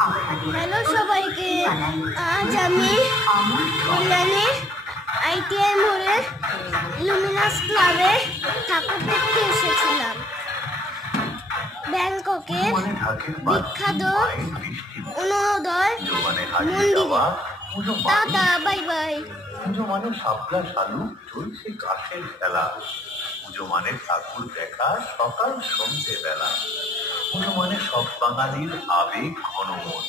Hello সবাইকে, আজ আমি কল্যাণী আইটিআই মোড়ের লুমিনাস ক্লাবে ঠাকুর দেখতে এসেছিলাম। ব্যাংককের বিখ্যাত অরুণোদয় মন্দিরে। Tata, bye bye. পুজো মানে শাপলা শালু চলছে কাশের খেলা। পুজো মানে ঠাকুর দেখা সকাল সন্ধ্যে বেলা। পুজো মানে সব বাঙালির আবেগ ঘন মন।